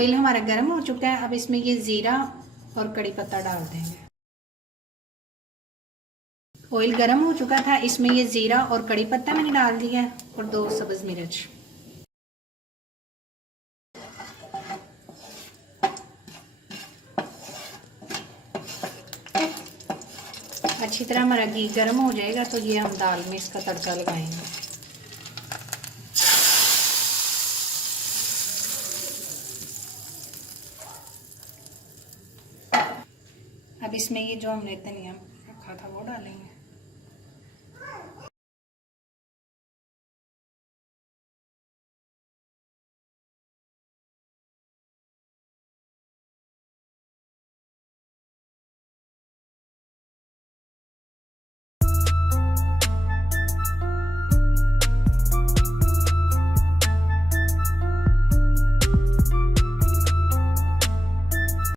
Oil हमारा गर्म हो चुका है, अब इसमें ये ज़ीरा और कड़ी पत्ता डाल देंगे। ऑयल गर्म हो चुका था, इसमें ये ज़ीरा और कड़ी पत्ता मैंने डाल दिया है और 2 सब्ज़ मिर्च। अच्छी तरह हमारा घी गर्म हो जाएगा तो ये हम दाल में इसका तड़का लगाएंगे। अब इसमें ये जो हमने धनिया रखा था वो डालेंगे।